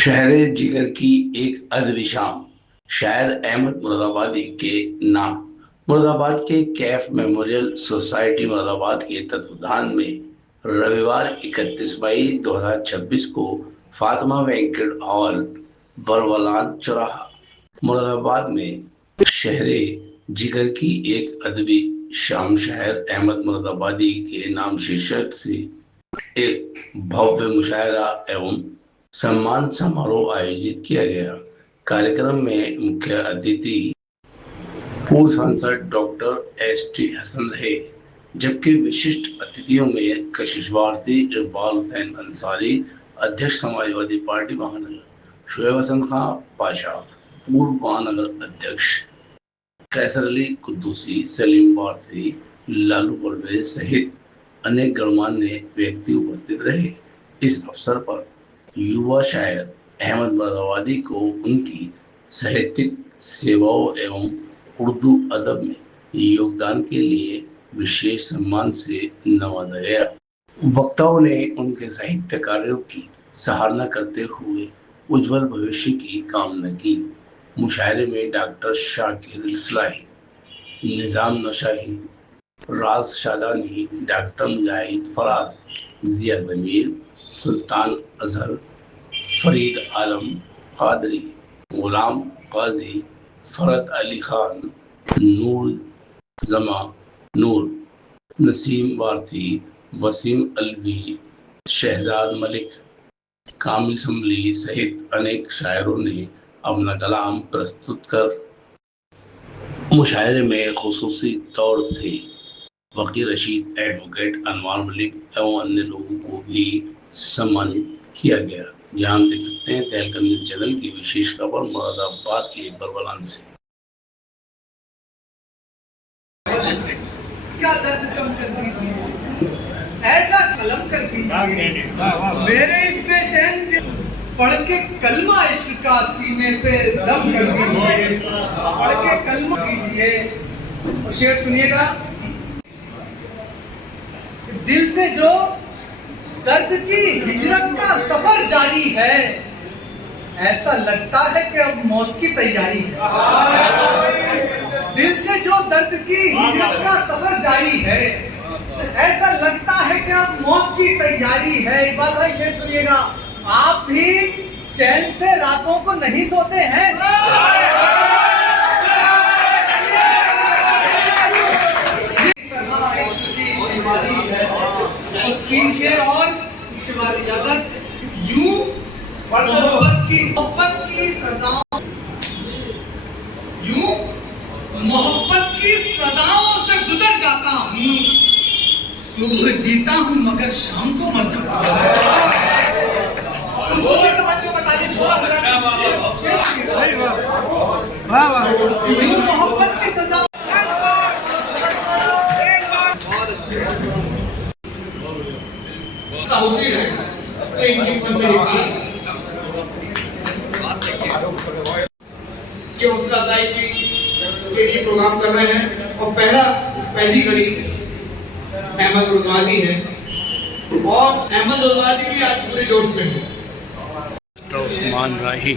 شہر جگر کی ایک ادبی شام، شاعر احمد مرادآبادی کے نام۔ مرادآباد کے کیف میموریل سوسائٹی مرادآباد کے تتوادھان میں رویوار 31 مئی 2026 کو فاطمہ وینکٹ ہال، برولان چوراہا، مرادآباد میں شہر جگر کی ایک ادبی شام شاعر احمد مرادآبادی کے نام شیرشک سے ایک بھویہ مشاعرہ ایوم سمان سماروہ آیوجت کیا گیا۔ کارکرم میں مکھیہ اتھے پورو سانسد ڈاکٹر ایس ٹی حسن رہے، جبکہ وششٹ اتھیوں میں کشش بھارتی اقبال حسین انصاری، ادھیش سماجوادی پارٹی مہانگر، شعیب حسن خان پاشا، پورو مہانگر ادھیش قیصر علی قدوسی، سلیم پارسی، لالو پرویز سہت انیک گنمانیہ ویکتی اپستھت رہے۔ اس اوسر پر یووا شاعر احمد مرادآبادی کو ان کی ساہتیک سیواؤں ایوم اردو ادب میں یوگدان کے لیے وشیش سمان سے نوازا گیا۔ وکتاؤں نے ان کے ساہتیہ کاریوں کی سراہنا کرتے ہوئے اجول بھوشیہ کی کامنا کی۔ مشاعرے میں ڈاکٹر شاکر اصلاحی، نظام نشاہی، راز شادانی، ڈاکٹر مجاہد فراز، ضیاء ضمیر، سلطان اظہر، فرید عالم قادری، غلام قاضی، فرحت علی خان، نور زماں نور، نسیم بھارتی، وسیم الوی، شہزاد ملک، کامل شملی سہت انیک شاعروں نے اپنا کلام پرستت کر مشاعرے میں خصوصی طور سے وقی رشید، ایڈوکیٹ انوار ملک اور अन्य لوگوں کو بھی سمانت کیا گیا۔ جہاں ہم دیکھ سکتے ہیں تہلکہ نیوز چینل کی وشیش خبر مرادآباد کے برولان سے۔ کیا درد کم کر دیجیے، ایسا قلم کر دیجیے، میرے اس بے چین دل پڑھ کے کلمہ عشق کا سینے پہ دم کر دیجیے، پڑھ کے کلمہ دیجیے۔ اور شعر سنیے گا، دل سے جو درد کی ہجرت کا سفر جاری ہے، ایسا لگتا ہے کہ اب موت کی تیاری ہے۔ دل سے جو درد کی ہجرت کا سفر جاری ہے، ایسا لگتا ہے کہ اب موت کی تیاری ہے۔ اقبال بھائی شعر سنیے گا، آپ بھی چین سے راتوں کو نہیں سوتے ہیں؟ تین شعر اور اس کے بعد اجازت۔ یوں محبت کی سزاؤں، یوں محبت کی سزاؤں سے گزر جاتا ہوں، صبح جیتا ہوں مگر شام کو مر جاتا ہوں۔ بچوں کا تعلیم چھوڑا یوں محبت کی سزا ہوتی ہے یہ حوصلہ افزائی کے لیے پروگرام کر رہے ہیں، اور پہلی کڑی احمد مرادآبادی ہے، اور احمد مرادآبادی بھی آج پورے جوش میں ہے۔ عثمان راہی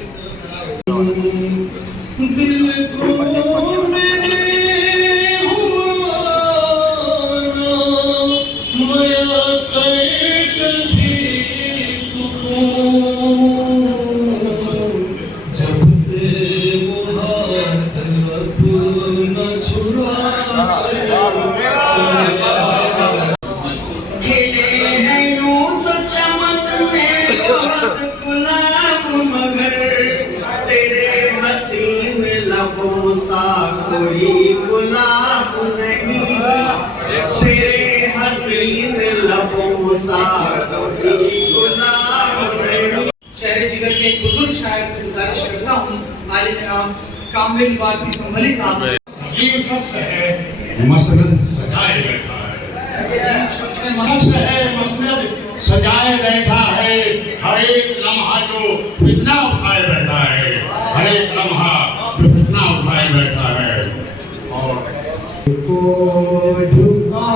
کوئی گلاب نہیں تیرے حسین لبوں سا، کوئی گلاب نہیں۔ شہر جگر کے ایک بزرگ شاعر سے گزارش کرتا ہوں، عالی جناب کامل باسی سنبھلی صاحب۔ عجیب شخص ہے مسند سجائے بیٹھا ہے، شخص ہے مسند سجائے بیٹھا ہے، ہر ایک لمحہ جو فتنہ اٹھائے بیٹھا ہے، ہر ایک لمحہ جو فتنہ اٹھائے بیٹھا ہے۔ اور کو جھکا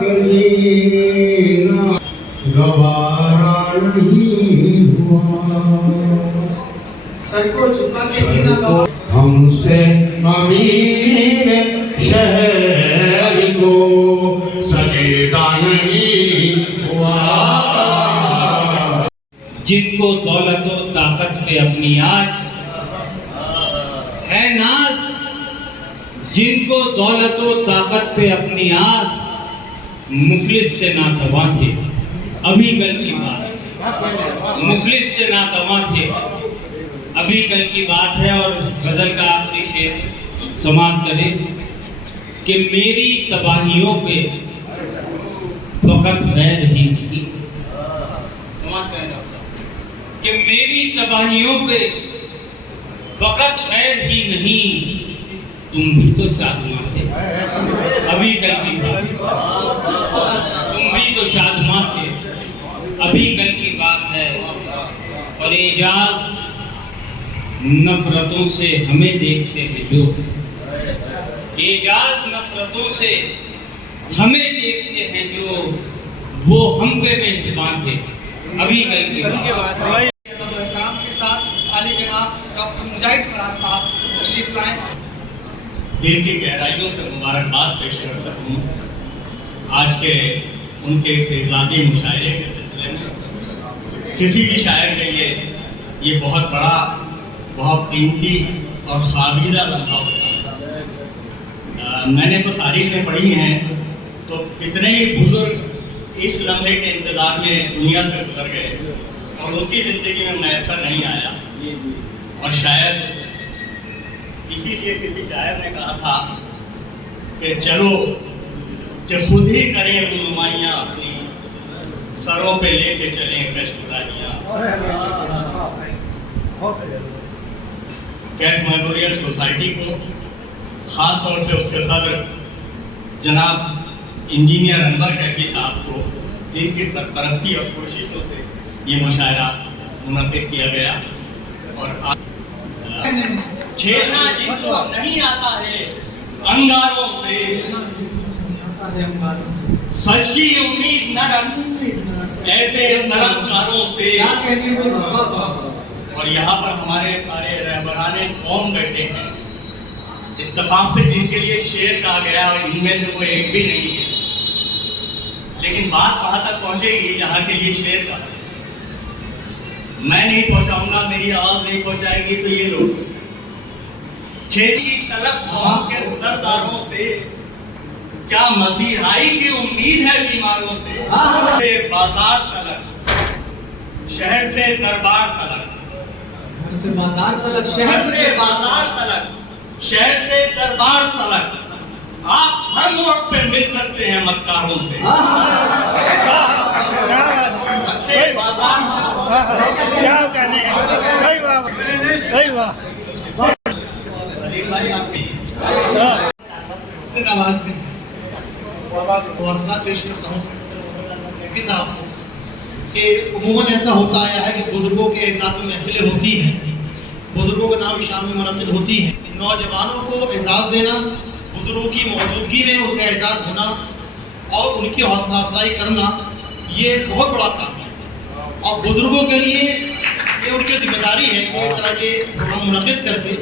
کے لینا گوارا نہیں ہوا، सर को झुका के जीना गवा हमसे अमीर शहर को सजेगा नहीं हुआ। जिनको दौलत व ताकत पे अपनी आज है नाज, जिनको दौलत व ताकत पे अपनी आज, मुफलिस से नातवा थे अभी कल की बात, मुफलिस से नातवा थे अभी कल की बात है। और गजल का आखिरी शेर समाप्त करें कि मेरी तबाहियों पे फकत है नहीं, समाप्त करें कि मेरी तबाहियों पे फकत खैर ही नहीं, तुम भी तो शादमां थे अभी कल की बात, तुम भी तो शादमां थे अभी कल की बात है। और एजाज नफरतों से हमें देखते हैं जो, एजाज नफरतों से हमें देखते हैं जो, वो हम पे मेहरबान थे अभी कल की बात। एहतराम के साथ आले जनाब डॉक्टर मुजाहिद फराज साहब तशरीफ लाएं। दिल की गहराइयों से मुबारकबाद पेश करता हूँ आज के उनके फैज़ाती मुशायरे के सिलसिले में। किसी भी शायर के लिए ये बहुत बड़ा, बहुत कीमती और ख़ाबिदा लम्हा होता है। मैंने तो तारीखें पढ़ी हैं तो कितने ही बुजुर्ग इस लम्हे के इंतज़ार में दुनिया से गुजर गए और उनकी ज़िंदगी में मैसर नहीं आया। और शायद इसीलिए किसी शायर ने कहा था कि चलो कि खुद ही करें रुनुमाइयाँ अपनी, सरों पे लेके चलें कश्मीरियाँ। कैफ मेमोरियल सोसाइटी को, ख़ास तौर से उसके सदर जनाब इंजीनियर अनवर कैफी साहब को, जिनकी सरपरस्ती और कोशिशों से ये मुशायरा मुनक़िद किया गया। और खेलना जिनको नहीं आता है अंगारों से, सच की उम्मीद न रख ऐसे तलबकारों से। और यहाँ पर हमारे सारे रहबराने कौम बैठे हैं इत्तेफाक से, जिनके लिए शेर कहा गया और इनमें से वो एक भी नहीं है, लेकिन बात वहाँ तक पहुँचेगी जहाँ के लिए शेर कहा। मैं नहीं पहुँचाऊंगा, मेरी आवाज़ नहीं पहुँचाएगी तो ये लोग। खेती की तलब कौम के सरदारों से, क्या मसीहाई की उम्मीद है बीमारों से। बाजार तलक, शहर से दरबार तलक, घर से बाजार तलक, शहर से बाजार तलक, शहर से दरबार तलक, आप हर मोड़ पे मिल सकते हैं मक्कारों से। उमूमन ऐसा होता आया है कि बुजुर्गों के एजाज़ में महफिलें होती हैं, बुजुर्गों के नाम शाम में मुनक़िद होती हैं। नौजवानों को एजाज़ देना, बुजुर्गों की मौजूदगी में उनका एजाज़ होना और उनकी हौसला अफजाई करना, ये बहुत बड़ा काम है। और बुजुर्गों के लिए ये उनकी जिम्मेदारी है कि इस तरह के प्रोग्राम मुनक़िद करके,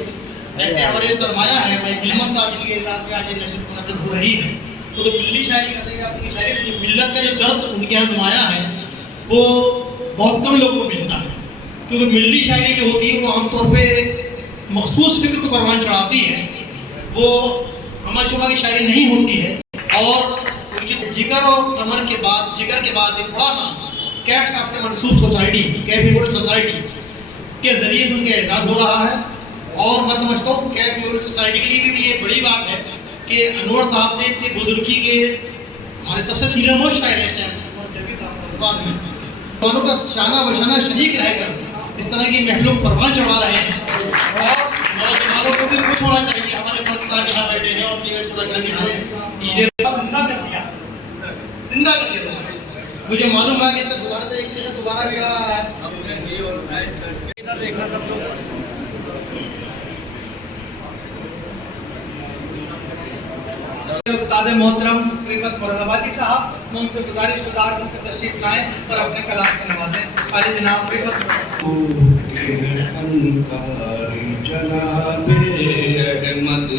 ऐसे हमारे सरमाया है भाई मिलमत साहब जी के एजाज़ में आज ये नशिस्त मुनक़िद हो रही है। तो मिल्ली शायरी करेगा, अपनी शायरी मिल्लत का जो दर्द उनके यहाँ नुमाया है वो बहुत कम लोगों को मिलता है, क्योंकि मिल्ली शायरी जो होती है वो आमतौर पे मखसूस फिक्र को परवान चढ़ाती है, वो अमल शुबा की शायरी नहीं होती है। और उनकी जिगर और कमर के बाद, जिगर के बाद एक बड़ा नाम कैफ साहब से मंसूब सोसाइटी, कैफ मेमोरियल सोसाइटी के जरिए उनका एजाज़ हो रहा है। और मैं समझता हूँ कैफ मेमोरियल सोसाइटी के लिए भी ये बड़ी बात है कि अनवर साहब ने इतनी बुजुर्गी के हमारे सबसे सीनियर मोस्ट शायर हैं दोनों का शाना बशाना शरीक रहकर इस तरह की महफिलों को परवान चढ़ा रहे हैं। और नौजवानों को भी कुछ होना चाहिए, हमारे फर्स्ट यहाँ बैठे हैं और जिंदा कर दिया। मुझे मालूम है कि इसे दोबारा से एक चीज़ दोबारा देखना सब लोग। उस्ताद मोहतरम रिफत मुरादाबादी साहब, मैं उनसे गुजारिश उनसे तशरीफ लाएं और अपने कलाम से नवाजें। आले जनाब रिफत जनाब अहमद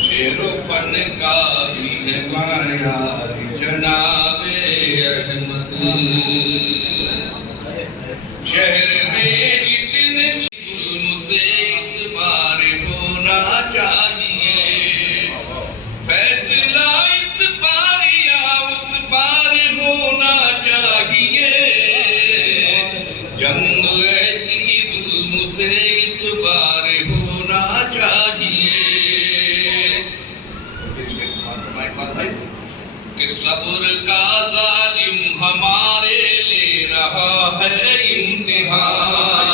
शेरो फनकारी है माया जनाब अहमद शहर में जितने जुल्म से इस बार होना चाहिए फैसला इस बार या उस बार होना चाहिए जंग ऐसी जुल्म से इस बार होना चाहिए कि सब्र का जालिम हमारे ले रहा है इम्तिहान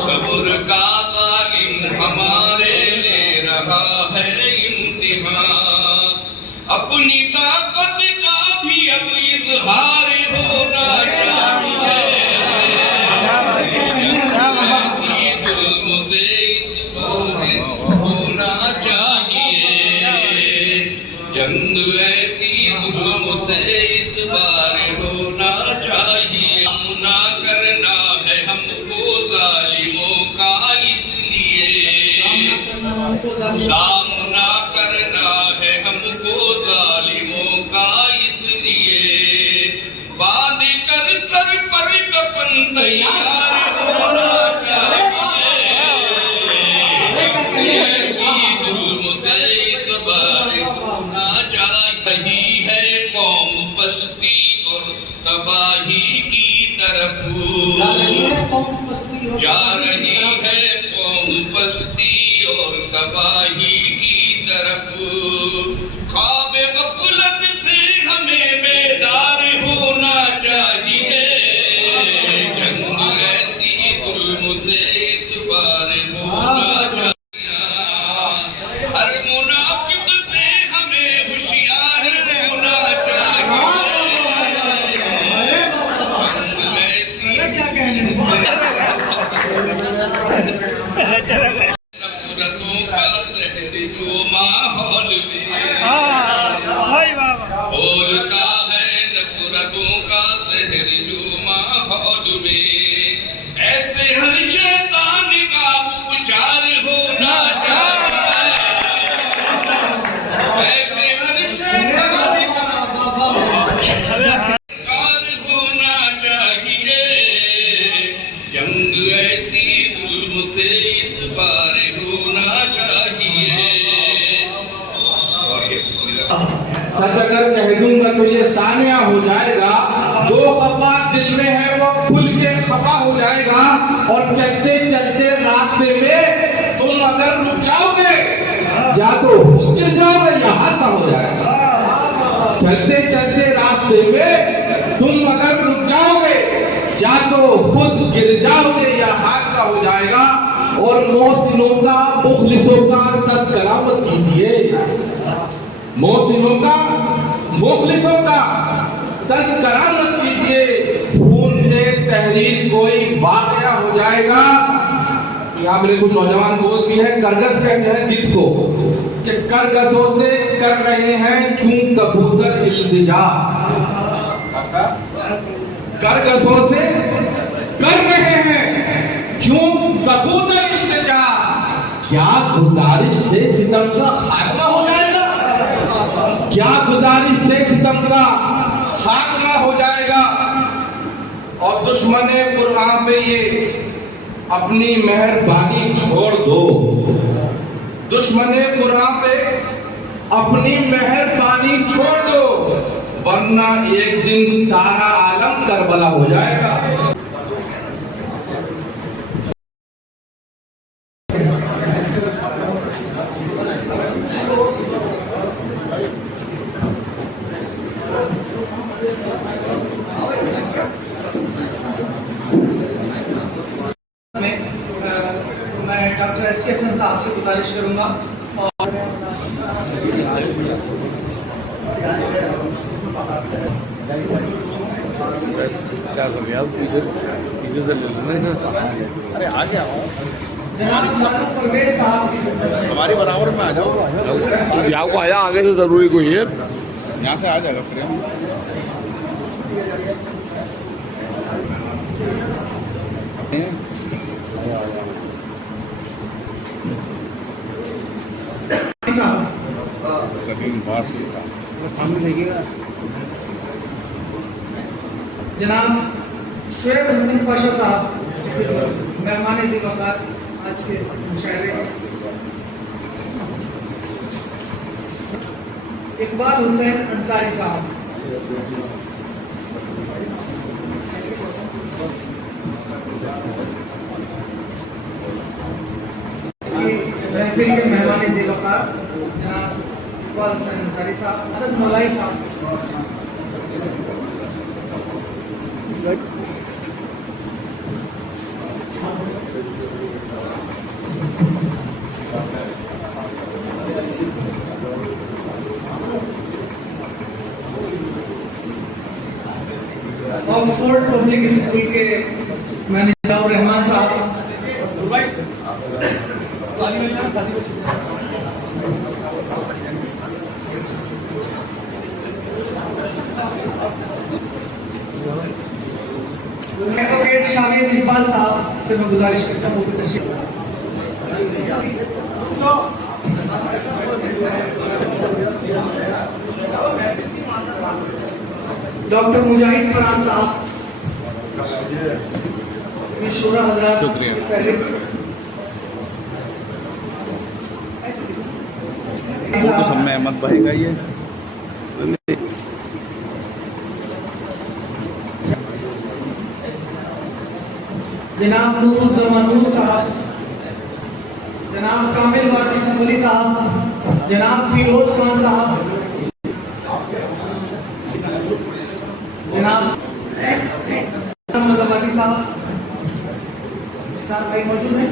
सब्र का जालिम हमारे ले रहा है इम्तिहान अपनी ताकत का भी अब इजहार होना चाहिए जुल्म से इस बार होना चाहिए जंग ऐसी जुल्म से इस बार होना चाहिए सामना करना है हमको जालिमों का इसलिए सामना करना है हमको जालिमों का इसलिए बांध कर सर पर कफन तैयार होना चाहिए जुल्म से इस बार होना चाहिए है कौम बस्ती और तबाही की तरफ जा रही है कौम बस्ती और तबाही की तरफ ख्वाब गफलत से हमें बेदार होना चाहिए जंग ऐसी जुल्म से इस बार होना चाहिए हर मुनाफिक से हमें होशियार होना चाहिए नफरतों का जहर जो माहौल में बोलता है नफरतों का जहर जो माहौल में ऐसे हर शैतान का उपचार होना चाहिए ऐसे हर शैतान का उपचार होना चाहिए जंग ऐसी जुल्म से इस बार होना चाहिए सच अगर कह दूंगा तो ये सानिया हो जाएगा जो खफा दिल में है वो खुल के खफा हो जाएगा और चलते चलते रास्ते में तुम अगर रुक जाओगे या तो खुद गिर जाओगे या हादसा हो जाएगा चलते चलते रास्ते में तुम अगर रुक जाओगे या तो खुद गिर जाओगे या हादसा हो जाएगा और मोहसिनों का मुखलिसों का तस्करा मत कीजिए मोहसिनों का मुखलिसों का तस्करा मत कीजिए खून से तहरीर कोई वाकया हो जाएगा यहाँ मेरे कुछ नौजवान दोस्त भी हैं करगस कहते हैं किसको कि करगसों से कर रहे हैं क्यों कबूतर इल्तिजा करगसों से कर रहे हैं क्यों कबूतर इल्तिजा क्या गुजारिश से सितम का खात्मा हो जाएगा क्या गुजारिश से सितम का खात्मा हो जाएगा और दुश्मने कुरान पे ये अपनी मेहरबानी छोड़ दो दुश्मने कुरान पे अपनी मेहरबानी छोड़ दो वरना एक दिन सारा आलम करबला हो जाएगा मैं डॉक्टर एस चेतन साहब से गुजारिश करूंगा और क्या कर गया पीछे पीछे से ले लेना अरे आ गया जनाब सादत परवेज साहब हमारी बराबर में आ जाओ यहाँ को आया आगे से जरूरी कोई है यहाँ से आ जाएगा फ्रेम जनाब शुएब हसन पाशा साहब मेहमान वकार आज के मुशायरे इकबाल हुसैन अंसारी साहब महफिल के मेहमान वकार जनाब इकबाल हुसैन अंसारी साहब असद मौलाई साहब ऑक्सफोर्ड पब्लिक स्कूल के मैनेजर रहमान साहब एडवोकेट शाहिद इकबाल साहब से मैं गुजारिश करता हूँ कि तशरीफ डॉक्टर मुजाहिद फराज साहब शोरा हजरात पहले तो सब में अहमद भाई का ही है। जनाब नूरुज़्ज़मान साहब, जनाब कामिल वासी संभली साहब, जनाब फिरोज खान साहब, जनाब मज़हबानी साहब भाई मौजूद हैं।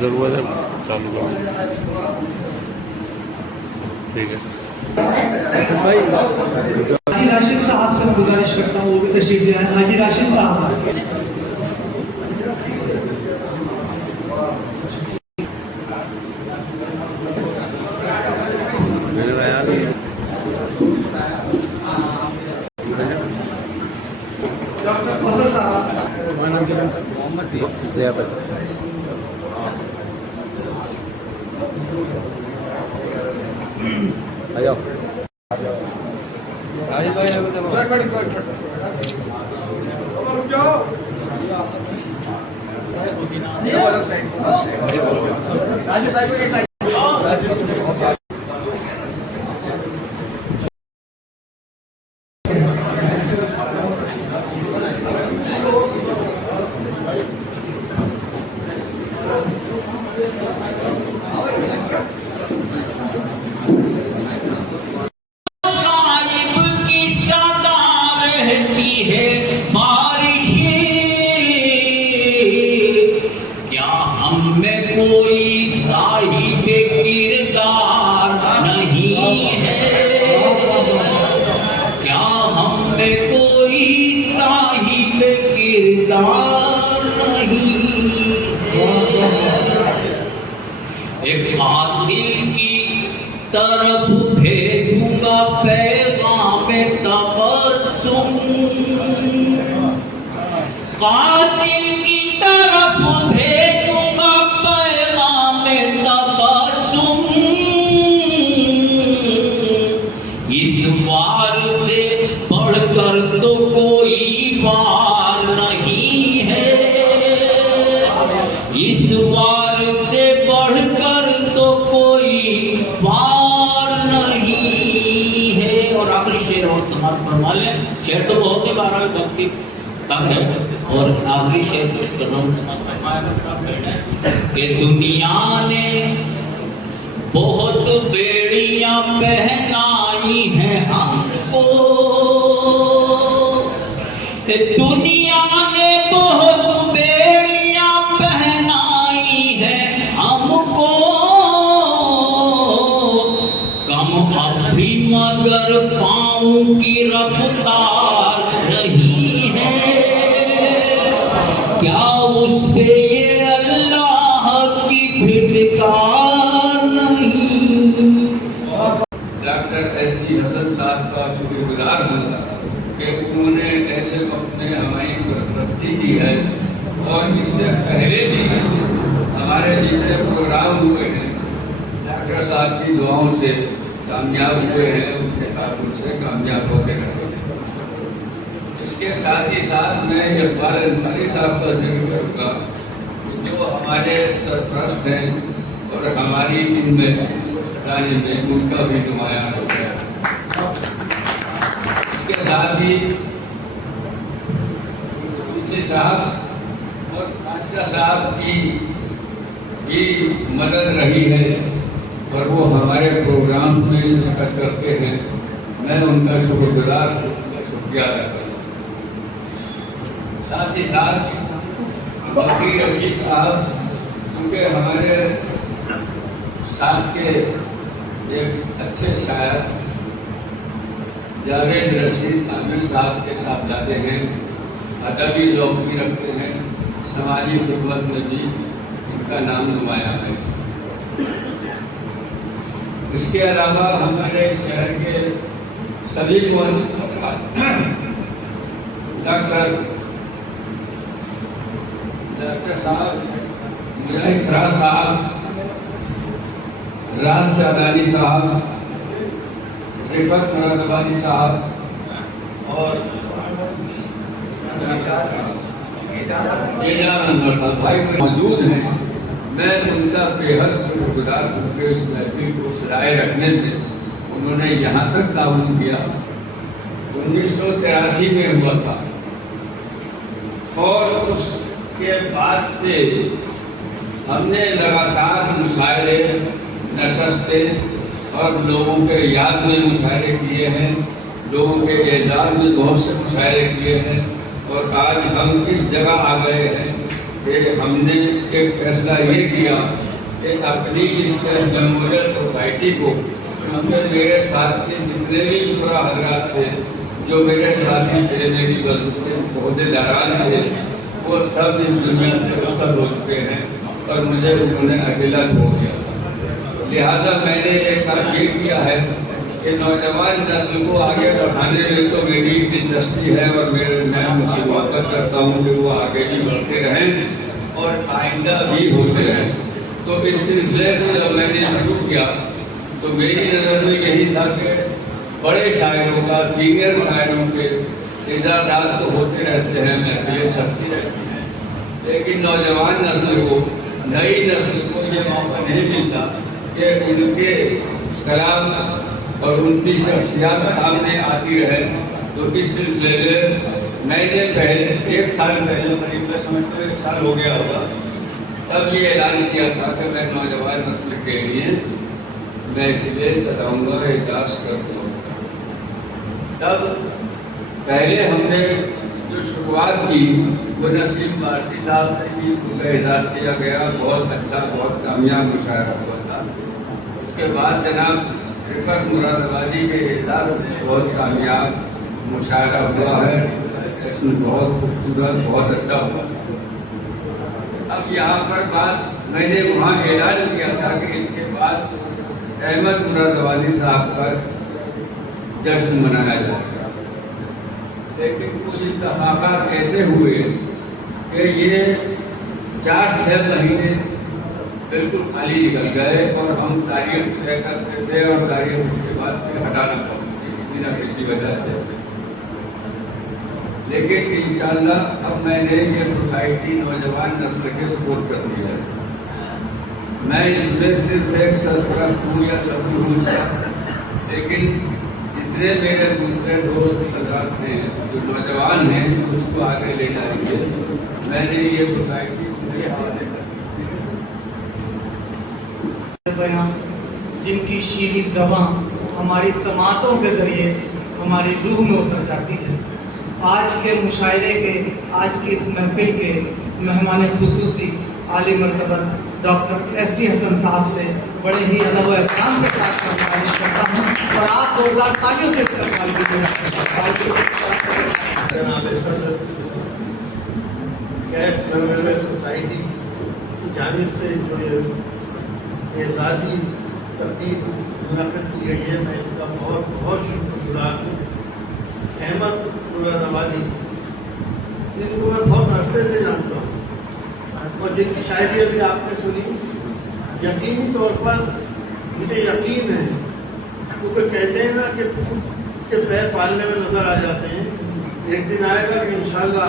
जरूरत है चालू करो, ठीक है। हाजी राशिद साहब से मैं गुजारिश करता हूँ वो भी तशरीफ ले आए। हाजी राशिद साहब डॉक्टर फजल साहब मोहम्मद ज़ियाबत आयो एक कातिल की तरफ भेजूंगा पैगाम तबस्सुम, कातिल की तरफ भेजूंगा पैगाम तबस्सुम। इस वार से बढ़कर तो कोई वार नहीं है, इस वार से बढ़कर तो कोई वार नहीं है। और आखिरी शेर और समाज फरमा लें, शेर तो बहुत ही बारह भक्ति तक है, और आखिरी शेर पेश कर रहा हूँ कि दुनिया ने बहुत बेड़ियां पहनाई हैं हमको, दुनिया ने बहुत बेड़ियां पहनाई हैं हमको, कम अब भी मगर पाँव की रफ्तार नहीं है। क्या उस पे ये अल्लाह की फिटकार नहीं शुक्रगुजार हूँ कि उन्होंने ऐसे वक्त में हमारी सरपरस्ती की है। और इससे पहले भी हमारे जितने प्रोग्राम हुए हैं डॉक्टर साहब की दुआओं से कामयाब हुए हैं, उनके ताबूत से कामयाब होते रहे। इसके साथ ही साथ मैं इकबाल अंसारी साहब का जिक्र करूँगा जो हमारे सरपरस्त हैं और हमारी इनमें में उनका भी नुमायां हो गया। इसके साथ ही तुलसी साहब और बादशाह साहब की भी मदद रही है और वो हमारे प्रोग्राम में शिरकत करते हैं। मैं उनका शुक्रगुजार शुक्रिया अदा करता हूँ। साथ ही साथ बकरी रशीद साहब क्योंकि हमारे साथ के एक अच्छे शायर जावेद रशीद आमिर साहब के साथ जाते हैं, अदबी ज़ौक़ भी रखते हैं, समाजी खिदमत में भी इनका नाम नुमाया है। इसके अलावा हमारे शहर के सभी डॉक्टर साहब मुजाहिद साहब, राज शादानी साहब, रिफत मुरादाबादी साहब और भाई मौजूद हैं। मैं उनका बेहद शुक्रगुजार हूँ कि इस महफिल को सजाए रखने में उन्होंने यहाँ तक ताउन किया। 1983 में हुआ था और उसके बाद से हमने लगातार मुशायरे नशस्ते और लोगों के याद में मुशायरे किए हैं, लोगों के एजाज में बहुत से मुशायरे किए हैं। और आज हम इस जगह आ गए हैं कि हमने एक फैसला ये किया कि अपनी इस मेमोरियल सोसाइटी को हमने मेरे साथ के जितने भी शुरा हजरात थे जो मेरे साथी थे, मेरी अहदेदारान थे, वो सब इस दुनिया से रुखसत हो चुके हैं और मुझे उन्होंने अकेला छोड़ दिया। लिहाजा मैंने एक काम ये किया है कि नौजवान नस्ल को आगे बढ़ाने में तो मेरी दिलचस्पी है और मैं उनसे वापस करता हूँ कि वो आगे भी बढ़ते रहें और आइंदा भी होते रहें। तो इस सिलसिले से जब मैंने शुरू किया तो मेरी नज़र में यही था कि बड़े शायरों का, सीनियर शायरों के इजादात तो होते रहते हैं, महफिलें सस्ती रहती हैं, लेकिन नौजवान नस्ल को, नई नस्ल को ये मौका नहीं मिलता कि उनके कलाम और उनकी शख्सियत सामने आती रहे। तो इस सिलसिले में मैंने पहले 1 साल पहले, करीब मैं समझता हूँ 1 साल हो गया होगा, तब ये ऐलान किया था कि मैं नौजवान नस्ल के लिए महफिलें सजाऊँगा, एजाज करूँगा। तब पहले हमने जो शुरुआत की वो नसीम भारती साहब से भी उनका एजाज किया गया, बहुत अच्छा, बहुत कामयाब मुशायरा हुआ था। उसके बाद जनाब रिफत मुरादाबादी के एजाज में बहुत कामयाब मुशायरा हुआ है, इसमें बहुत खूबसूरत, बहुत अच्छा हुआ। अब यहाँ पर बात मैंने वहाँ ऐलान किया था कि इसके बाद अहमद मुरादाबादी साहब पर जश्न मनाया जाएगा, लेकिन कुछ इत्तफाक़ात ऐसे हुए कि ये 4-6 महीने बिल्कुल खाली निकल गए और हम तारीख तय करते थे और तारीख उसके बाद फिर हटाना पड़ती थी किसी न किसी वजह से। लेकिन इंशाअल्लाह अब मैंने ये सोसाइटी नौजवान नस्ल के सपोर्ट करनी है। मैं इसमें सिर्फ एक सरपरस्त हूँ या सभी हूँ, लेकिन जितने मेरे दूसरे दोस्त हजरात हैं जो नौजवान हैं उसको आगे ले जाएंगे। मैंने ये सोसाइटी उनके हवाले कर बयां जिनकी शीरी ज़बान हमारी समातों के ज़रिए हमारी रूह में उतर जाती है। आज के मुशायरे के, आज की इस महफिल के मेहमान खुसूसी आली मर्तबत डॉक्टर S.T. हसन साहब से बड़े ही अदब व एहतराम के साथ गुजारिश करता हूँ और आप 2 तालियों से इस्तेमाल कीजिए। सोसाइटी की जानिब से जो एजाज़ी तकरीब मुनक़िद की गई है, मैं इसका बहुत बहुत शुक्रगुजार हूँ। अहमद मुरादाबादी, जिनको मैं बहुत अरसे से जानता हूँ और जिनकी शायरी अभी आपने सुनी, यकीनी तौर पर मुझे यकीन है, क्योंकि कहते हैं ना कि के पैर पालने में नजर आ जाते हैं। एक दिन आएगा कि इंशाल्लाह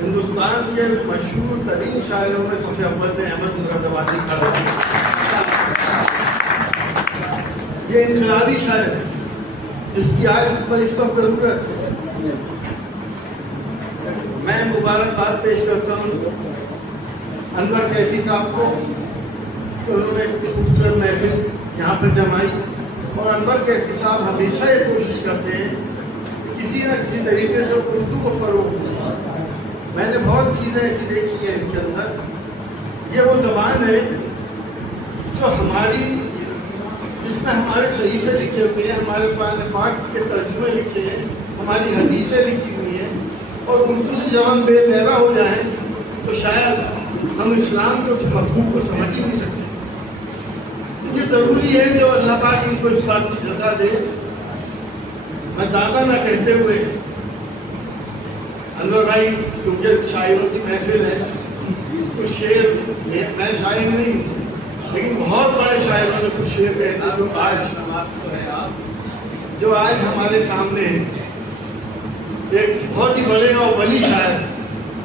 हिंदुस्तान के मशहूर तरीन शायरों में सबसे अव्वल में अहमद मुरादाबादी खड़ा है। ये इनकलाबी शायर है जिसकी आज पर इस वक्त जरूरत है। मैं मुबारकबाद पेश करता हूँ अनवर कैफी साहब को, उन्होंने इतनी खूबसूरत महफिल यहाँ पर जमाई। और अनवर कैफी साहब हमेशा ये कोशिश करते हैं कि किसी न किसी तरीके से उर्दू को फरोग दें। मैंने बहुत चीज़ें ऐसी देखी हैं इनके अंदर। ये वो ज़बान है जो हमारी, जिसमें हमारे सहीफे लिखे हुए हैं, हमारे पाक के तर्जुमे लिखे हैं, हमारी हदीसें लिखी हुई हैं, और उर्दू से जब हम बेबैरा हो जाएं तो शायद हम इस्लाम के उस मफ़हूम को समझ ही नहीं सकते। ये ज़रूरी है जो अल्लाह पाक इनको इस बात की सज़ा दे। मैं ज़्यादा ना कहते हुए, अनवर भाई क्योंकि शायरों की महफिल है, कुछ शेर, मैं शायर नहीं लेकिन बहुत बड़े शायरों ने कुछ शेर कहते जो आज हमारे सामने एक बहुत ही बड़े और वली शायर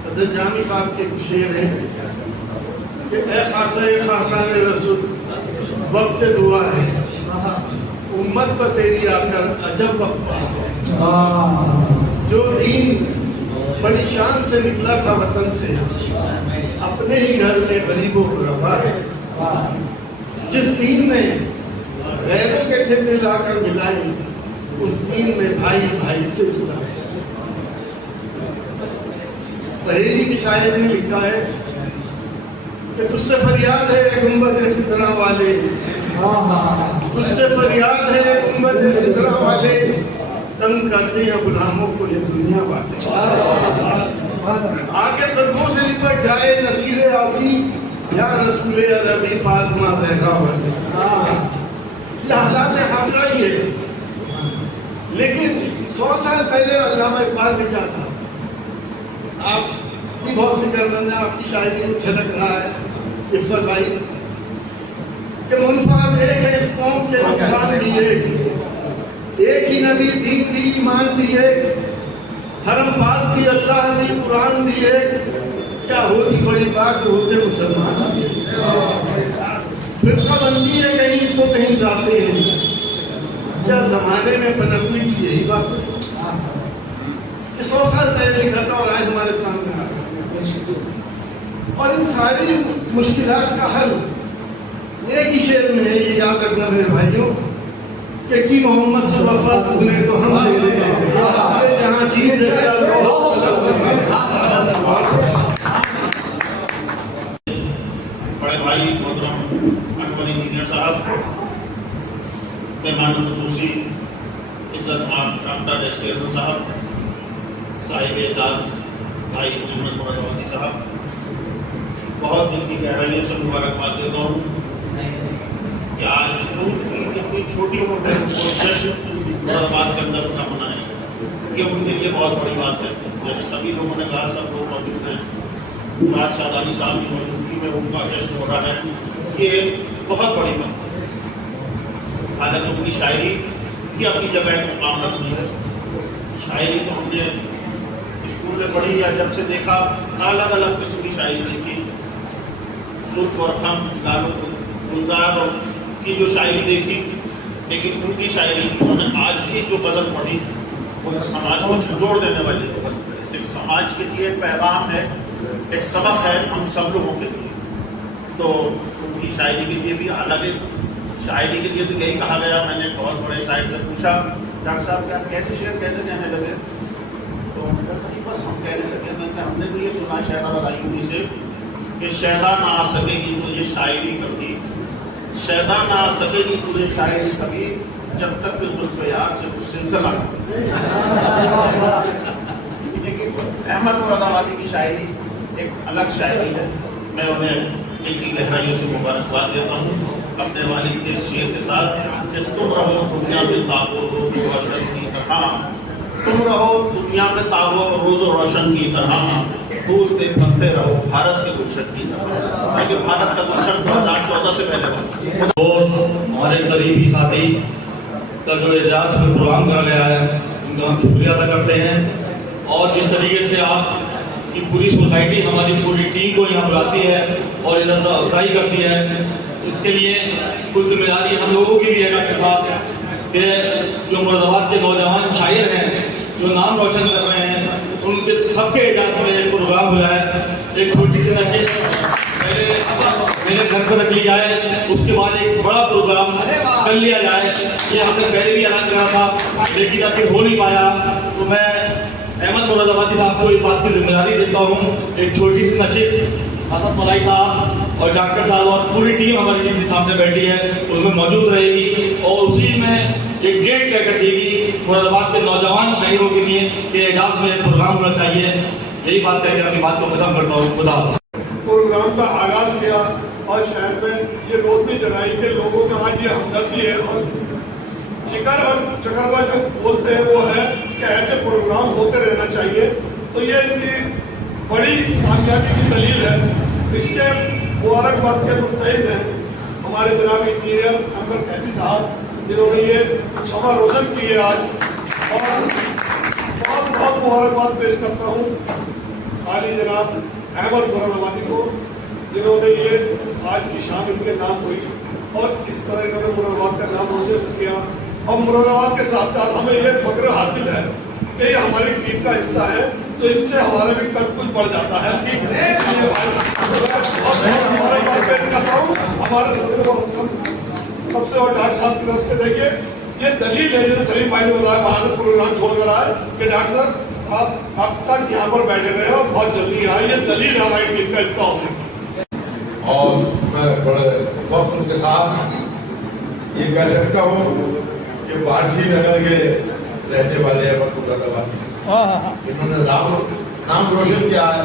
हज़रत जामी साहब के कुछ शेर हैं कि ए खासा रसूल वक्त दुआ है, उम्मत पर तेरी आकर अजब वक्त, जो दीन बड़ी शान से निकला था वतन से, अपने ही घर में गरीबों को रखा है। जिस दीन ने गैरों के ठेके लाकर मिलाई, उस दीन में भाई भाई से जुड़ा है। बरेली की शायर ने लिखा है कि तुझसे फरियाद है गुंबद खिजरा वाले, तुझसे फरियाद है गुंबद खिजरा वाले, तंग करते हैं गुलामों को ये दुनिया वाले। आगे कदमों से लिपट जाए नसीले आसी, या रसूले अरबी फातिमा ज़हरा वाले। ये हालात हामला ही है, लेकिन 100 साल पहले अल्लामा इकबाल ने क्या था, आप बहुत फिक्रमंद है, आपकी शायरी में झलक रहा है इफ्फत भाई कि मुनफरद एक है इस कौम से नुकसान भी एक ही नबी, दीन भी, ईमान भी है, हरम पाक भी, अल्लाह भी, कुरान भी है, क्या होती बड़ी बात होते मुसलमान। फिरका बंदी है कहीं तो कहीं जाते हैं, क्या जमाने में पनपने की यही बात है। 100 साल पहले लिखा था और आज हमारे सामने आ रहा है। और इन सारी मुश्किलात का हल एक ही शेर में है, ये याद रखना मेरे भाइयों, कि मोहम्मद से वफा तुमने तो हम दे रहे हैं, जहाँ चीज बड़े भाई मोहतरम अनवर इंजीनियर साहब, मेहमान खुसूसी इज्जत आफ्ता डेस्टिनेशन साहब, साहिब एजाज भाई अहमद मुरादाबादी साहब, बहुत दिल की गहराइयों से मुबारकबाद देता हूँ कि आज इतनी छोटी उम्र में जश्न मुरादाबाद के अंदर उतना मनाएं, ये उनके लिए बहुत बड़ी बात है। जैसे सभी लोगों ने कहा, सब लोग मौजूद हैं, मुराद शादानी साहब की मौजूदगी में उनका जश्न हो रहा है, ये बहुत बड़ी बात है। हालांकि उनकी शायरी की अपनी जगह एक मुकाम रखती है। शायरी तो हमने स्कूल में पढ़ी या जब से देखा, अलग अलग किस्म की शायरी देखी, सुल्फ और खम, दारुल गुलजार और की जो शायरी देखी, लेकिन उनकी शायरी उन्होंने आज की जो गज़ल पढ़ी वो समाज को झंझोड़ देने वाली है। एक समाज के लिए एक पैगाम है, एक सबक है हम सब लोगों के लिए। तो उनकी शायरी के लिए भी अलग शायरी के लिए तो यही कहा गया। मैंने बहुत बड़े शायर से पूछा, डॉक्टर साहब क्या कैसे शेर कैसे कहने लगे, तो बस हम कहने लगे, हमने तो ये सुना शहनाज आयूबी से कि शहदा ना आ सकेगी तुझे शायरी कभी, शहदा ना आ सकेगी तुझे शायरी कभी, जब तक कि जुल्फ़ यार से कुछ सिलसिला। लेकिन अहमद मुरादाबादी की शायरी एक अलग शायरी है। मैं उन्हें दिल की गहराइयों से मुबारकबाद देता हूँ अपने वालिद के शेर के साथ कि तुम रहो दुनिया में ताको दो नहीं कहा, तुम रहो दुनिया में ताबो रोज रोशन की तरह, फूलते फलते रहो भारत के गुलशन की तरह, क्योंकि भारत का गुलशन 2014 से पहले बना। तो हमारे करीबी साथी का जो एजाज में प्रोग्राम करा गया है, उनका हम शुक्रिया अदा करते हैं। और इस तरीके से आप की पूरी सोसाइटी, हमारी पूरी टीम को यहाँ बुलाती है और इधर अफजाई करती है, इसके लिए कुछ जिम्मेदारी हम लोगों की भी है डॉक्टर साहब, कि जो मुरादाबाद के नौजवान शायर हैं जो नाम रोशन कर रहे हैं, उनके सबके एजाज में एक प्रोग्राम हुआ है। एक छोटी सी नशिश मेरे घर पर रख ली जाए, उसके बाद एक बड़ा प्रोग्राम कर लिया जाए। ये हमने पहले भी ऐलान करा था, लेकिन अब हो नहीं पाया। तो मैं अहमद मुरादाबादी साहब को इस बात की जिम्मेदारी देता हूँ। एक छोटी सी नशिश हसन मलाई साहब और डॉक्टर साहब और पूरी टीम हमारी टीम के सामने बैठी है, उसमें मौजूद रहेगी और उसी में एक डेट तय कर देगी मुरादाबाद के नौजवान शायरों के लिए कि एजाज में प्रोग्राम होना चाहिए। यही बात कह के अपनी बात को खत्म करता हूँ। खुदा प्रोग्राम का आगाज किया और शहर में ये रोशनी जलाई के लोगों का आज ये हमदर्दी है और चकरवा जो बोलते हैं वो है कि ऐसे प्रोग्राम होते रहना चाहिए। तो ये इनकी बड़ी कामयाबी की दलील है। इसके मुबारकबाद के मुस्तैद हैं हमारे जनाब इंजीनियर अनवर कैफी साहब, जिन्होंने ये सभा रोशन की है आज, और बहुत बहुत मुबारकबाद पेश करता हूँ खाली जनाब अहमद मुरादाबादी को, जिन्होंने ये आज की शाम इनके नाम हुई और इस तरह इन्होंने मुरादाबाद का नाम रोशन किया। और मुरादाबाद के साथ साथ हमें ये फख्र हासिल है कि ये हमारी टीम का हिस्सा है, तो इससे हमारा भी कद कुछ बढ़ जाता है। हमारे सबसे और डॉक्टर साहब की तरफ से देखिए ये दलील है, जैसे सलीम भाई ने बताया भारत प्रोग्राम छोड़कर आए कि डॉक्टर साहब अब तक यहाँ पर बैठे रहे और बहुत जल्दी आए, ये दलील है हमारी टीम का हिस्सा होने। और मैं बड़े फख्र के साथ ये कह सकता हूँ कि वारसी नगर के रहने वाले अहमद मुरादाबादी, इन्होंने नाम रोशन किया है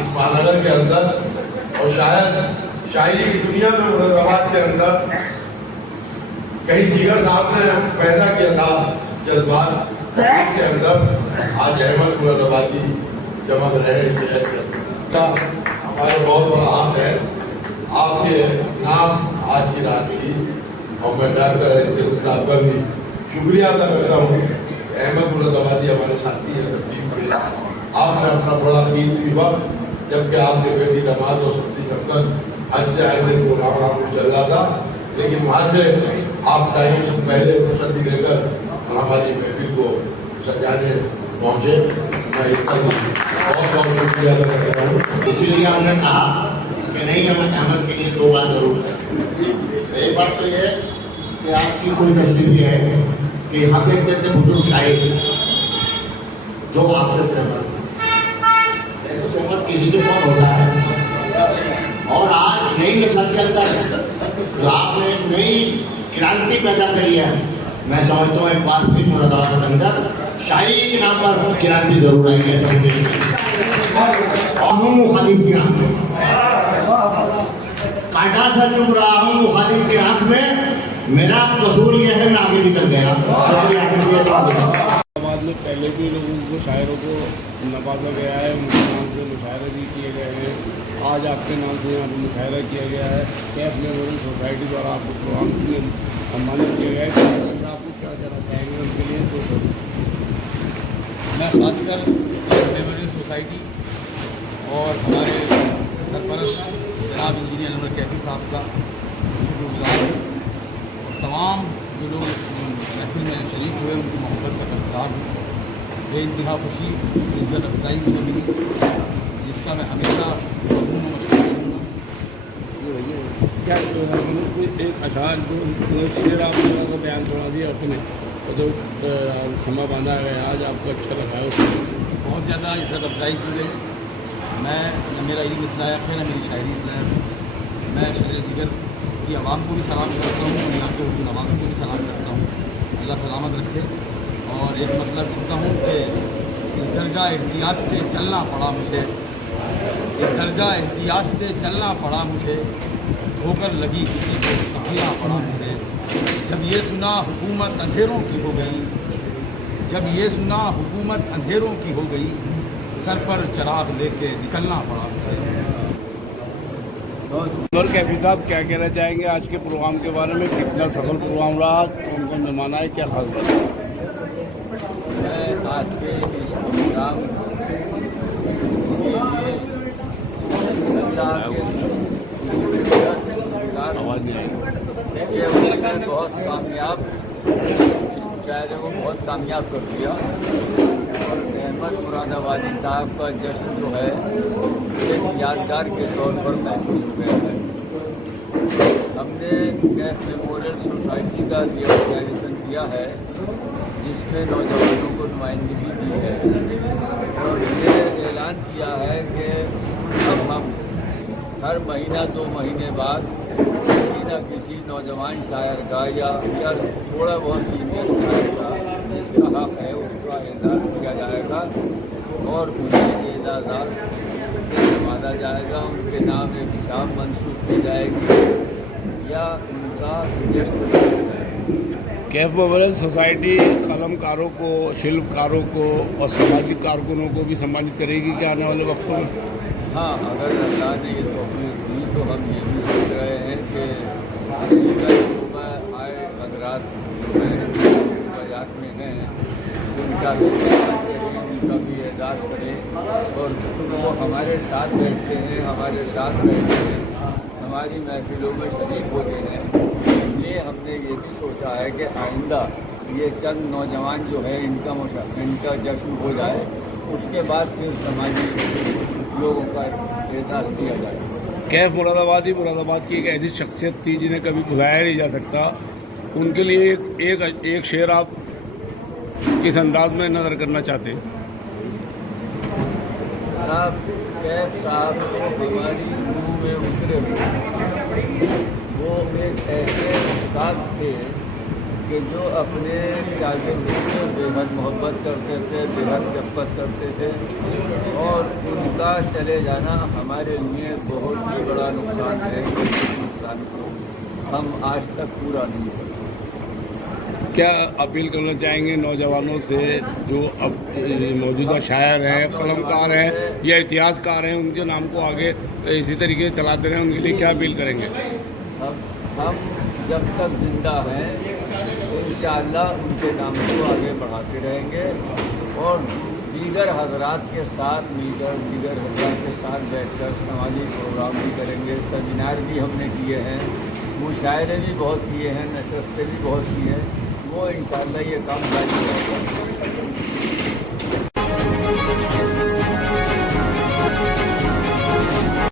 इस महानगर के अंदर, और शायद शायरी की दुनिया में मुरादाबाद के अंदर कहीं जिगर साहब ने पैदा किया था जज्बात के अंदर, आज अहमद मुरादाबादी चमक रहे। हमारे बहुत बड़ा आप है, आपके नाम आज की रात की, और मैं डॉक्टर इसके साहब का भी शुक्रिया अदा करता हूँ। अहमद मुरादाबादी हमारे साथी हैं टीम के, आपने अपना बड़ा कीमती वक्त, जबकि आपने बेटी नमाज और सब्जी समतन हज से आए थे प्रोग्राम चल रहा था, लेकिन वहाँ से आप टाइम से पहले फुर्सती लेकर हमारी महफिल को सजाने पहुँचे। मैं इसका बहुत बहुत शुक्रिया अदा करता हूँ। इसीलिए हमने कहा कि नहीं, हमें अहमद के लिए दो बात जरूर है। एक बात तो ये कि आपकी कोई गलती भी है कि हम एक जैसे बुजुर्ग शायर जो आपसे सहमत किसी से कौन होता है, और आज नई नस्ल के अंदर जो आपने नई क्रांति पैदा करी है, मैं समझता हूँ एक बार फिर मुरादाबाद के अंदर शायरी के नाम पर क्रांति जरूर आई है। काटा सा चुप रहा हूँ मुखालिफ की आंख में, मेरा कसूर यह है मैं आगे निकल गया। बाद में पहले भी लोगों को शायरों को नवाजा गया है, उनके नाम से मुशायरे भी किए गए हैं। आज आपके नाम से यहाँ पर मुशायरा किया गया है। कैफ मेमोरियल सोसाइटी द्वारा आपको प्रोग्राम में सम्मानित किया गया है। आपको क्या कहना चाहेंगे उनके लिए? तो मैं खासकर मेमोरियल सोसाइटी और हमारे सरपरस्त जनाब इंजीनियर अनवर कैफी साहब का शुक्रगुजार हूँ। तमाम जो लोग महफिल में शरीक हुए उनकी मोहब्बत का कर्जदार हूँ। बेइंतहा खुशी इज्जत अफजाई मुझे मिली, जिसका मैं हमेशा ममनून और मशहूर रहूँगा। क्या एक अशार जो शेर आप लोगों को बयान सुना दिया अपने, तो जो समा बांधा गया आज आपको अच्छा लगा है उसमें? बहुत ज़्यादा इज्जत अफजाई की गई। मैं न मेरा इल्म इस लायक है, न मेरी शायरी इस लायक है। मैं शहर जिगर की आवाम को भी सलाम करता हूँ और यहाँ के उर्दू नवाज़ों को भी सलाम करता हूँ। अल्लाह सलामत रखे। और एक मतलब कहता हूँ कि इस दर्जा एहतियात से चलना पड़ा मुझे, इस दर्जा एहतियात से चलना पड़ा मुझे, ठोकर लगी किसी को संभलना पड़ा मुझे। जब ये सुना हुकूमत अंधेरों की हो गई, जब ये सुना हुकूमत अंधेरों की हो गई, सर पर चिराग लेके निकलना पड़ा मुझे। और कैफी साहब क्या कहना चाहेंगे आज के प्रोग्राम के बारे में? कितना सफल प्रोग्राम रहा, कौन कौन मेहमान आए, क्या खास बात? मैं आज के इस प्रोग्राम आवाज़ नहीं आई। देखिए, उसने बहुत कामयाब, इस मुशायरे को बहुत कामयाब कर दिया। और अहमद मुरादाबादी साहब का जश्न जो है एक यादगार के तौर पर महसूस हुआ है। हमने कैफ मेमोरियल सोसाइटी का रिओर्गनाइजेशन किया है, जिसमें नौजवानों को नुमाइंदगी दी है और ये ऐलान किया है कि अब हम हर महीना 2 महीने बाद किसी न किसी नौजवान शायर का या थोड़ा बहुत सीनियर शायर का जिसका हक है उसका एजाज़ किया जाएगा और उन्हें एजाज़ात से नवाजा जाएगा। उनके नाम एक शाम मंसूब की जाएगी या उनका जश्न किया जाएगा। कैफ मेमोरियल सोसाइटी कलमकारों को, शिल्पकारों को और सामाजिक कारकुनों को भी सम्मानित करेगी क्या आने वाले वक्तों में? हाँ, अगर अल्लाह ने ये तौफीक दी तो हम ये भी सोच रहे हैं कि दीगर सुबह आए हजरात जो हैं बाज़ार में हैं उनका भी सम्मान करें, उनका भी एजाज़ करें और वो हमारे साथ बैठते हैं, हमारे साथ रहते हैं, हमारी महफिलों में शरीक होते हैं। इसलिए हमने ये भी सोचा है कि आइंदा ये चंद नौजवान जो है इनका जश्न हो जाए, उसके बाद फिर समाजी लोगों का एहसास किया जाए। कैफ मुरादाबाद की एक ऐसी शख्सियत थी जिन्हें कभी भुलाया नहीं जा सकता। उनके लिए एक शेर आप किस अंदाज में नज़र करना चाहते हैं? कैफ साहब तो हमारी रूह में उतरे हुए, वो एक ऐसे उस्ताद थे कि जो अपने शागिर्दों से बेहद मोहब्बत करते थे, बेहद शफ़क़त करते थे और उनका चले जाना हमारे लिए बहुत ही बड़ा नुकसान है। इस नुकसान को हम आज तक पूरा नहीं कर सकते। क्या अपील करना चाहेंगे नौजवानों से जो अब मौजूदा शायर हैं, कलमकार हैं या इतिहासकार हैं, उनके नाम को आगे इसी तरीके से चलाते रहें, उनके लिए क्या अपील करेंगे? हम जब तक जिंदा हैं इंशाअल्लाह उनके नाम को आगे बढ़ाते रहेंगे और दीगर हजरात के साथ मिलकर, दीगर हजरात के साथ बैठकर सामाजिक प्रोग्राम भी करेंगे। सेमिनार भी हमने किए हैं, मुशायरे भी बहुत किए हैं, नशस्तें भी बहुत की हैं। वो इंशाअल्लाह ये काम जारी रहेगा।